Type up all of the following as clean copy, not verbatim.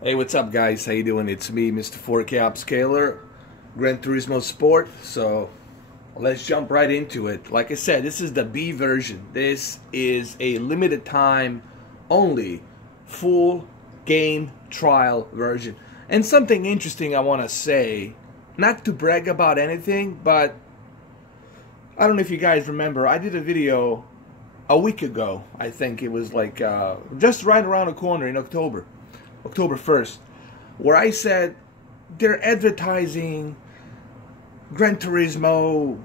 Hey, what's up, guys? How you doing? It's me, Mr. 4K Upscaler, Gran Turismo Sport. So let's jump right into it. Like I said, this is the B version. This is a limited time only full game trial version. And something interesting I want to say, not to brag about anything, but I don't know if you guys remember, I did a video a week ago. I think it was like just right around the corner in October 1st, where I said they're advertising Gran Turismo,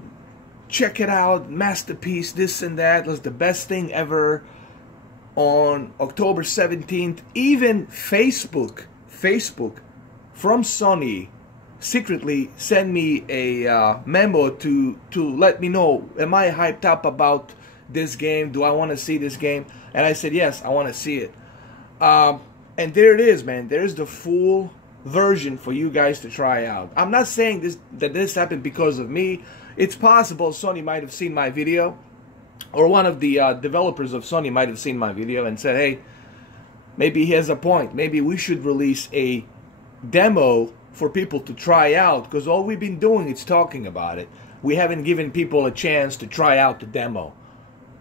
check it out, masterpiece, this and that, was the best thing ever. On October 17th, even Facebook from Sony secretly sent me a memo to let me know, am I hyped up about this game? Do I want to see this game? And I said, yes, I want to see it. And there it is, man. There's the full version for you guys to try out. I'm not saying that this happened because of me. It's possible Sony might have seen my video, or one of the developers of Sony might have seen my video and said, hey, maybe he has a point. Maybe we should release a demo for people to try out, because all we've been doing is talking about it. We haven't given people a chance to try out the demo.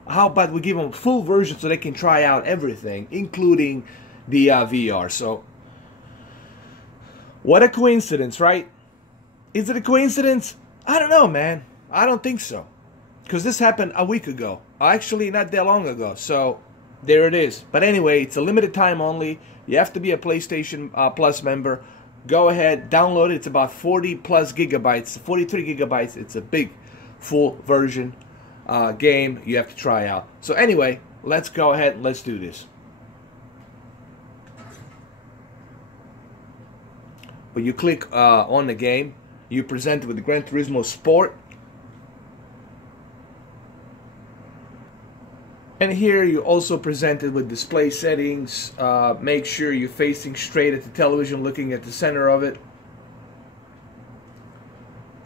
How about we give them a full version so they can try out everything, including the VR. So, what a coincidence, right? Is it a coincidence? I don't know, man. I don't think so. Because this happened a week ago. Actually, not that long ago. So, there it is. But anyway, it's a limited time only. You have to be a PlayStation Plus member. Go ahead, download it. It's about 40 plus gigabytes, 43 gigabytes. It's a big, full version game you have to try out. So anyway, let's go ahead and let's do this. When you click on the game, you present with the Gran Turismo Sport. And here you also presented with display settings. Make sure you're facing straight at the television, looking at the center of it.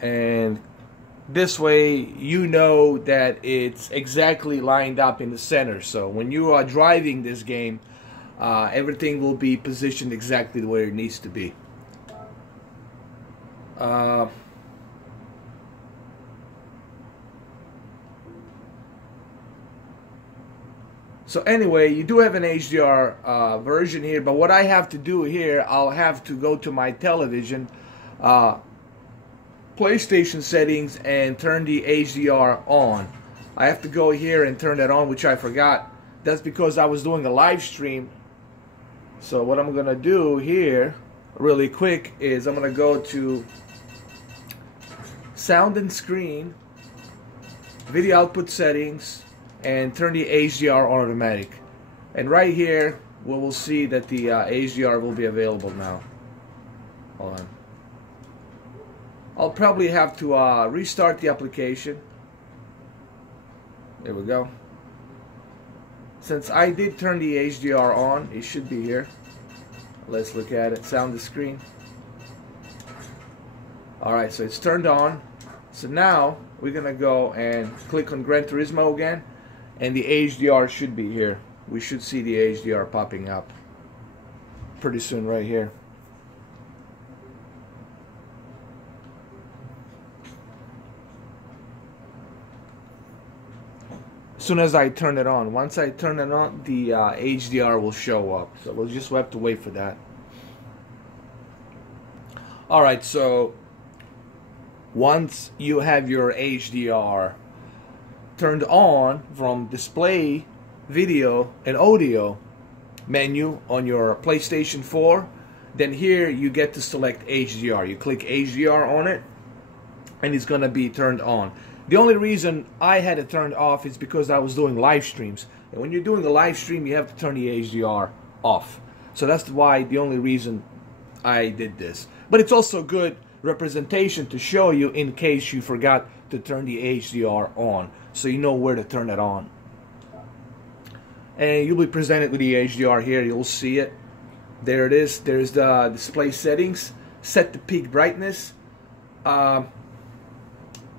And this way you know that it's exactly lined up in the center. So when you are driving this game, everything will be positioned exactly the way it needs to be. So anyway, you do have an HDR version here, but what I have to do here, I'll have to go to my television, PlayStation settings, and turn the HDR on. I have to go here and turn that on, which I forgot. That's because I was doing a live stream. So what I'm gonna do here really quick is I'm gonna go to sound and screen, video output settings, and turn the HDR on automatic. And right here we will see that the HDR will be available now. Hold on. I'll probably have to restart the application. There we go. Since I did turn the HDR on, it should be here. Let's look at it. Sound the screen. Alright, so it's turned on. So now we're gonna go and click on Gran Turismo again, and the HDR should be here. We should see the HDR popping up pretty soon right here. As soon as I turn it on. Once I turn it on, the HDR will show up. So we'll just have to wait for that. Alright, so once you have your HDR turned on from display, video, and audio menu on your PlayStation 4, then here you get to select HDR. You click HDR on it, and it's going to be turned on. The only reason I had it turned off is because I was doing live streams. And when you're doing a live stream, you have to turn the HDR off. So that's why, the only reason I did this. But it's also good representation to show you in case you forgot to turn the HDR on, so you know where to turn it on. And you'll be presented with the HDR here. You'll see it. There it is. There's the display settings. Set the peak brightness.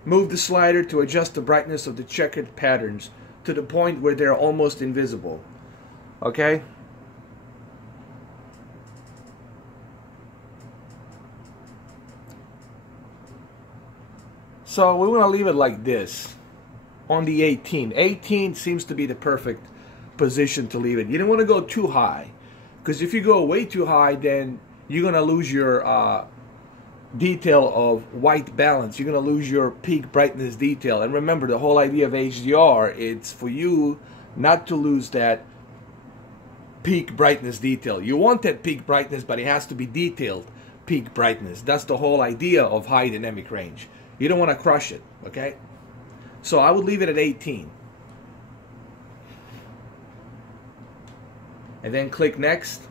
Move the slider to adjust the brightness of the checkered patterns to the point where they're almost invisible. Okay? So we want to leave it like this on the 18. 18 seems to be the perfect position to leave it. You don't want to go too high, because if you go way too high, then you're going to lose your detail of white balance. You're going to lose your peak brightness detail. And remember, the whole idea of HDR, it's for you not to lose that peak brightness detail. You want that peak brightness, but it has to be detailed peak brightness. That's the whole idea of high dynamic range. You don't want to crush it, okay? So I would leave it at 18. And then click next.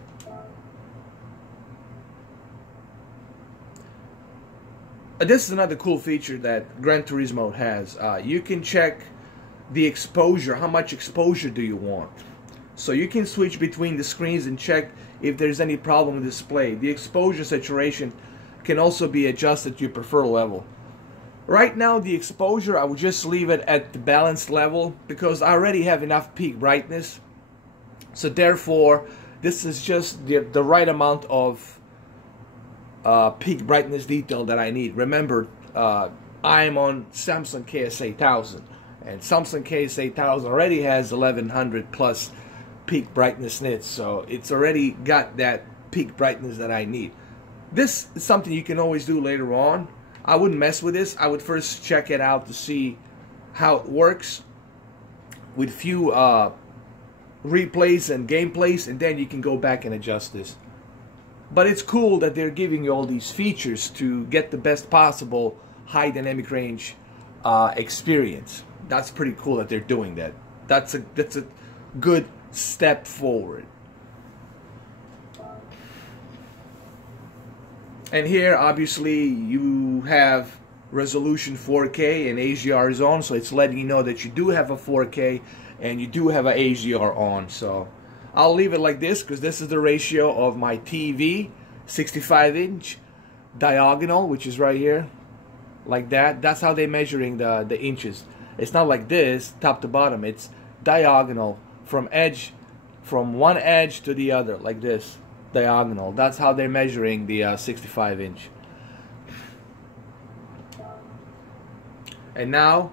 This is another cool feature that Gran Turismo has. You can check the exposure. How much exposure do you want? So you can switch between the screens and check if there's any problem with the display. The exposure saturation can also be adjusted to your preferred level. Right now, the exposure, I would just leave it at the balanced level because I already have enough peak brightness. So therefore, this is just the right amount of peak brightness detail that I need. Remember, I'm on Samsung KS8000, and Samsung KS8000 already has 1100 plus peak brightness nits, so it's already got that peak brightness that I need. This is something you can always do later on. I wouldn't mess with this. I would first check it out to see how it works with few replays and gameplays, and then you can go back and adjust this. But it's cool that they're giving you all these features to get the best possible high dynamic range experience. That's pretty cool that they're doing that. That's a good step forward. And here, obviously, you have resolution 4K and HDR is on, so it's letting you know that you do have a 4K and you do have a HDR on. So I'll leave it like this because this is the ratio of my TV, 65-inch diagonal, which is right here, like that. That's how they're measuring the inches. It's not like this, top to bottom. It's diagonal from one edge to the other, like this, diagonal. That's how they're measuring the 65-inch. And now,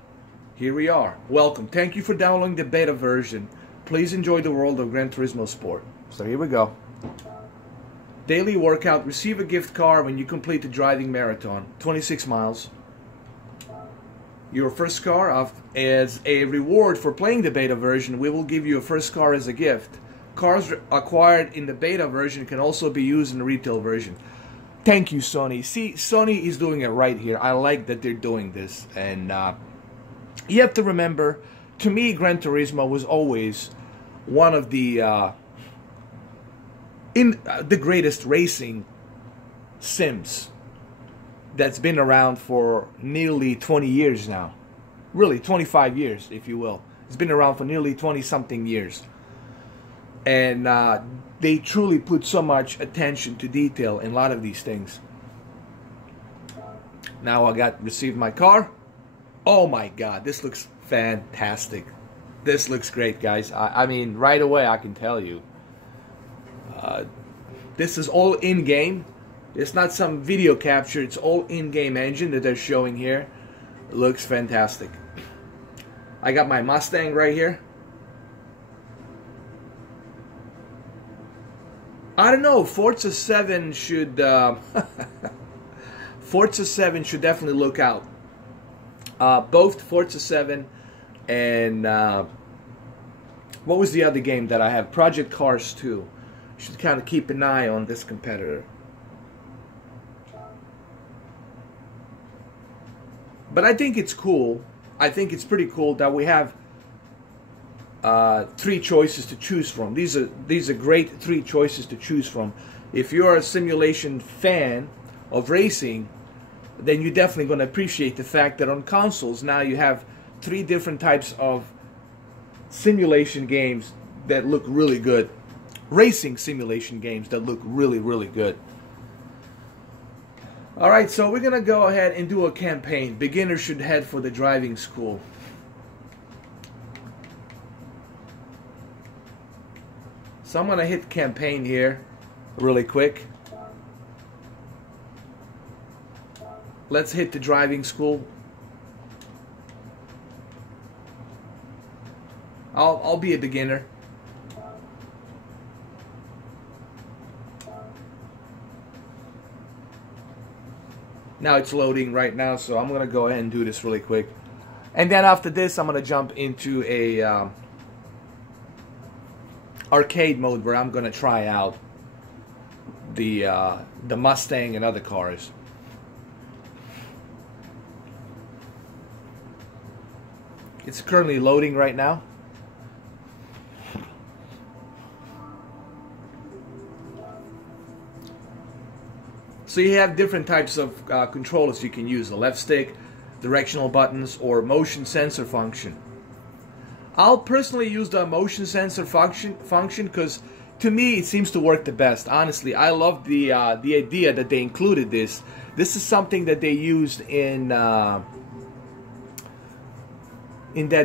here we are. Welcome. Thank you for downloading the beta version. Please enjoy the world of Gran Turismo Sport. So here we go. Daily workout. Receive a gift card when you complete the driving marathon. 26 miles. Your first car, as a reward for playing the beta version, we will give you a first car as a gift. Cars acquired in the beta version can also be used in the retail version. Thank you, Sony. See, Sony is doing it right here. I like that they're doing this. And you have to remember, to me, Gran Turismo was always one of the greatest racing sims that's been around for nearly 20 years now. Really, 25 years, if you will. It's been around for nearly 20-something years. And they truly put so much attention to detail in a lot of these things. Now I received my car. Oh my God, this looks fantastic. This looks great, guys. I mean, right away I can tell you. This is all in-game. It's not some video capture. It's all in-game engine that they're showing here. It looks fantastic. I got my Mustang right here. I don't know. Forza 7 should Forza 7 should definitely look out. Both Forza 7 and what was the other game that I have? Project Cars 2. Should kind of keep an eye on this competitor. But I think it's cool. I think it's pretty cool that we have 3 choices to choose from. These are great 3 choices to choose from. If you're a simulation fan of racing, then you're definitely going to appreciate the fact that on consoles now you have 3 different types of simulation games that look really good. Racing simulation games that look really, really good. Alright, so we're going to go ahead and do a campaign. Beginners should head for the driving school. So I'm going to hit campaign here really quick. Let's hit the driving school. I'll be a beginner. Now it's loading right now, so I'm gonna go ahead and do this really quick. And then after this, I'm gonna jump into a arcade mode where I'm gonna try out the Mustang and other cars. It's currently loading right now. So you have different types of controllers you can use: the left stick, directional buttons, or motion sensor function. I'll personally use the motion sensor function because to me it seems to work the best. Honestly, I love the idea that they included this. This is something that they used in that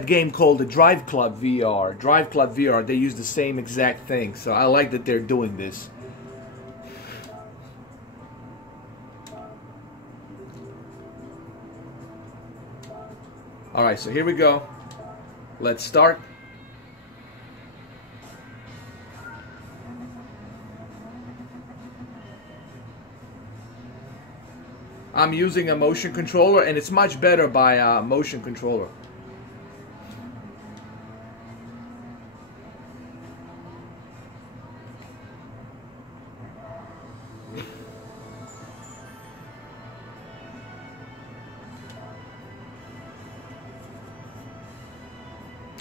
game called the Drive Club VR. Drive Club VR, they use the same exact thing. So I like that they're doing this. Alright, so here we go. Let's start. I'm using a motion controller, and it's much better by a motion controller.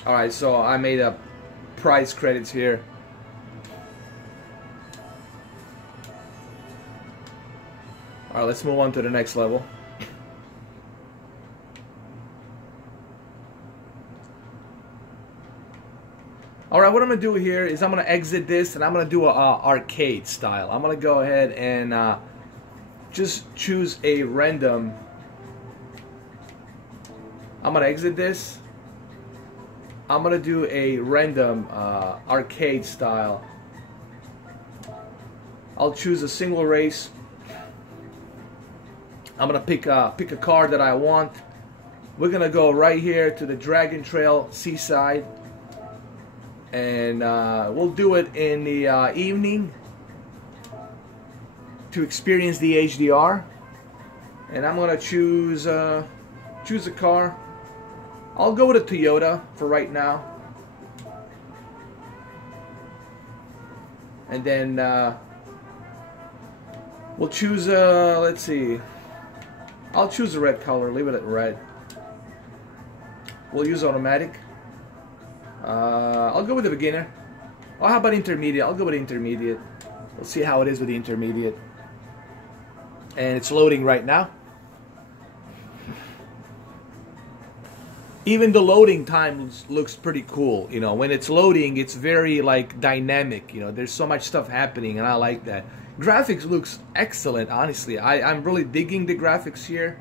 Alright, so I made up price credits here. Alright, let's move on to the next level. Alright, what I'm going to do here is I'm going to exit this and I'm going to do a arcade style. I'm going to go ahead and just choose a random. I'm going to exit this. I'm going to do a random arcade style. I'll choose a single race. I'm going to pick a car that I want. We're going to go right here to the Dragon Trail Seaside. And we'll do it in the evening to experience the HDR. And I'm going to choose a car. I'll go with a Toyota for right now. And then we'll choose let's see. I'll choose a red color, leave it at red. We'll use automatic. I'll go with the beginner. Oh, how about intermediate? I'll go with intermediate. We'll see how it is with the intermediate. And it's loading right now. Even the loading time looks pretty cool. You know, when it's loading, it's very like dynamic. You know, there's so much stuff happening, and I like that. Graphics looks excellent, honestly. I'm really digging the graphics here,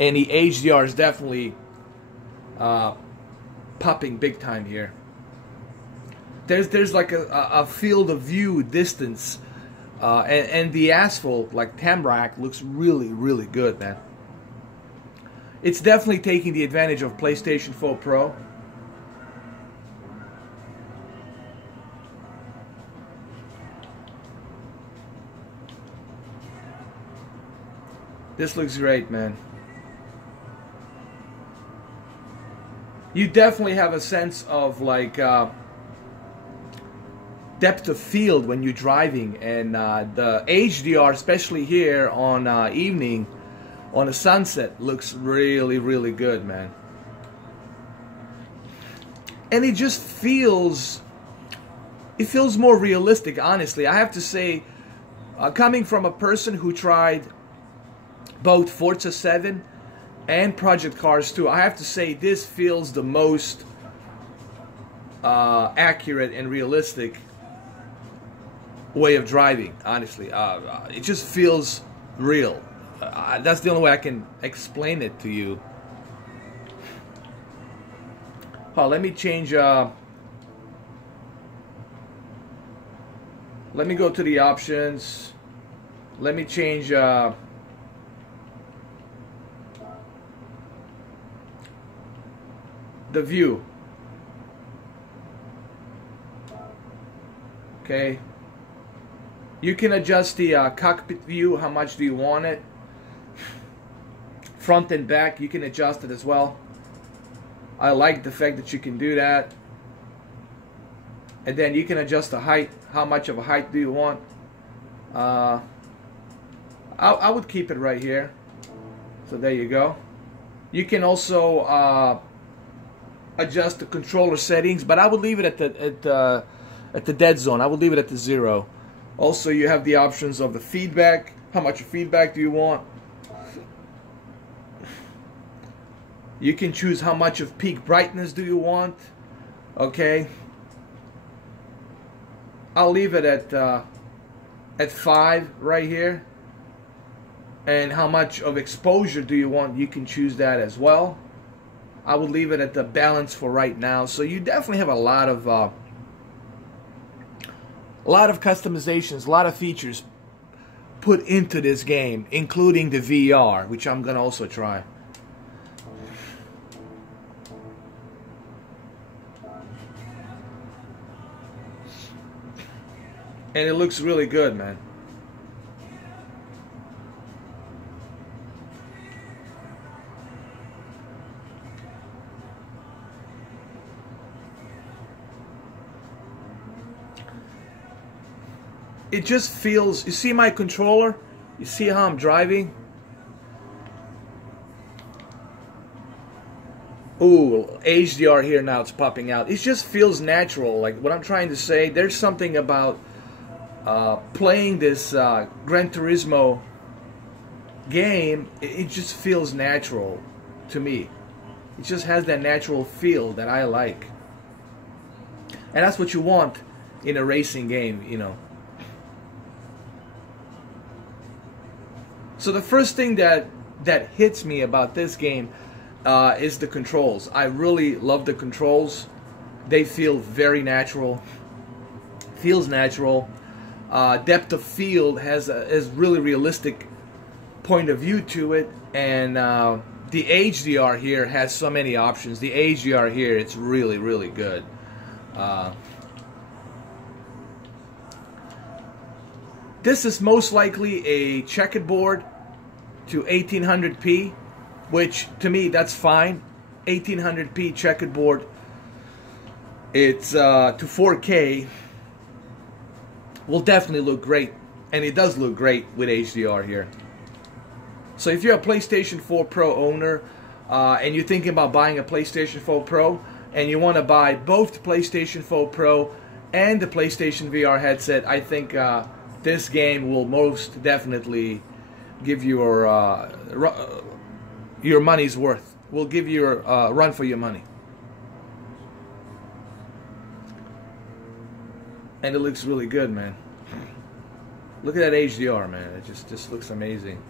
and the HDR is definitely popping big time here. There's like a field of view distance, and the asphalt, like Tamrac, looks really good, man. It's definitely taking the advantage of PlayStation 4 Pro. This looks great, man. You definitely have a sense of like depth of field when you're driving, and the HDR, especially here on evening, on a sunset, looks really good, man. And it just feels, it feels more realistic, honestly. I have to say, coming from a person who tried both Forza 7 and Project Cars 2, I have to say this feels the most accurate and realistic way of driving, honestly. It just feels real. That's the only way I can explain it to you. Oh, let me change. Let me go to the options. Let me change. The view. Okay. You can adjust the cockpit view. How much do you want it? Front and back, you can adjust it as well. I like the fact that you can do that. And then you can adjust the height. How much of a height do you want? I would keep it right here. So there you go. You can also adjust the controller settings, but I would leave it at the dead zone. I would leave it at the 0. Also, you have the options of the feedback. How much feedback do you want? You can choose how much of peak brightness do you want. Okay. I'll leave it at 5 right here. And how much of exposure do you want? You can choose that as well. I would leave it at the balance for right now. So you definitely have a lot of customizations, a lot of features put into this game, including the VR, which I'm gonna also try. And it looks really good, man. It just feels, you see my controller? You see how I'm driving? Ooh, HDR here now, it's popping out. It just feels natural. Like what I'm trying to say, there's something about playing this Gran Turismo game, it just feels natural to me. It just has that natural feel that I like. And that's what you want in a racing game, you know. So the first thing that hits me about this game is the controls. I really love the controls. They feel very natural. Feels natural. Depth of field has a really realistic point of view to it, and the HDR here has so many options. The HDR here, it's really, really good. This is most likely a checkerboard to 1800p, which to me that's fine. 1800p checkerboard. It's to 4K. Will definitely look great, and it does look great with HDR here. So if you're a PlayStation 4 Pro owner and you're thinking about buying a PlayStation 4 Pro and you want to buy both the PlayStation 4 Pro and the PlayStation VR headset, I think this game will most definitely give you your money's worth. Will give you a run for your money. And it looks really good, man. Look at that HDR, man. It just looks amazing.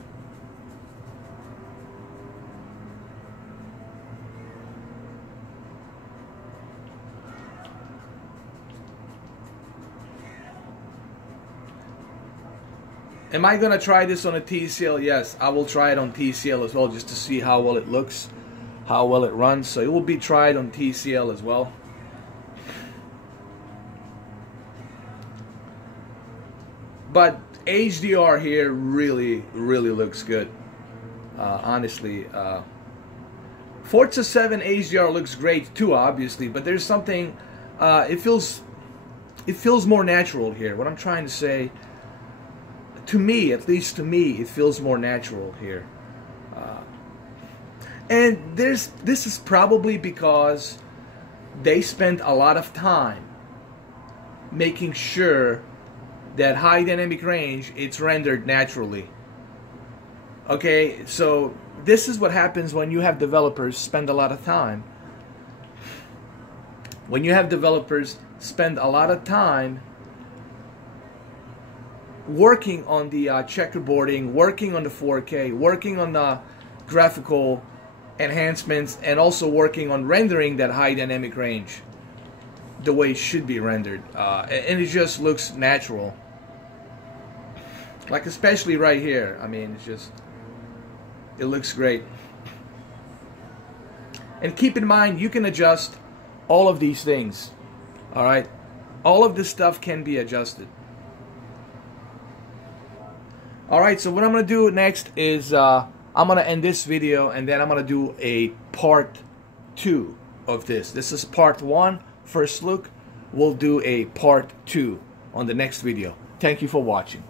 Am I gonna try this on a TCL? Yes, I will try it on TCL as well, just to see how well it looks, how well it runs. So it will be tried on TCL as well. But HDR here really, really looks good. Honestly, Forza 7 HDR looks great too, obviously. But there's something. It feels more natural here. What I'm trying to say, to me, at least to me, it feels more natural here. And this is probably because they spent a lot of time making sure that high dynamic range, it's rendered naturally. Okay, so this is what happens when you have developers spend a lot of time. When you have developers spend a lot of time working on the checkerboarding, working on the 4K, working on the graphical enhancements, and also working on rendering that high dynamic range the way it should be rendered. And it just looks natural. Like especially right here. I mean, it looks great. And keep in mind, you can adjust all of these things. Alright? All of this stuff can be adjusted. Alright, so what I'm going to do next is I'm going to end this video, and then I'm going to do a part 2 of this. This is part 1, first look. We'll do a part 2 on the next video. Thank you for watching.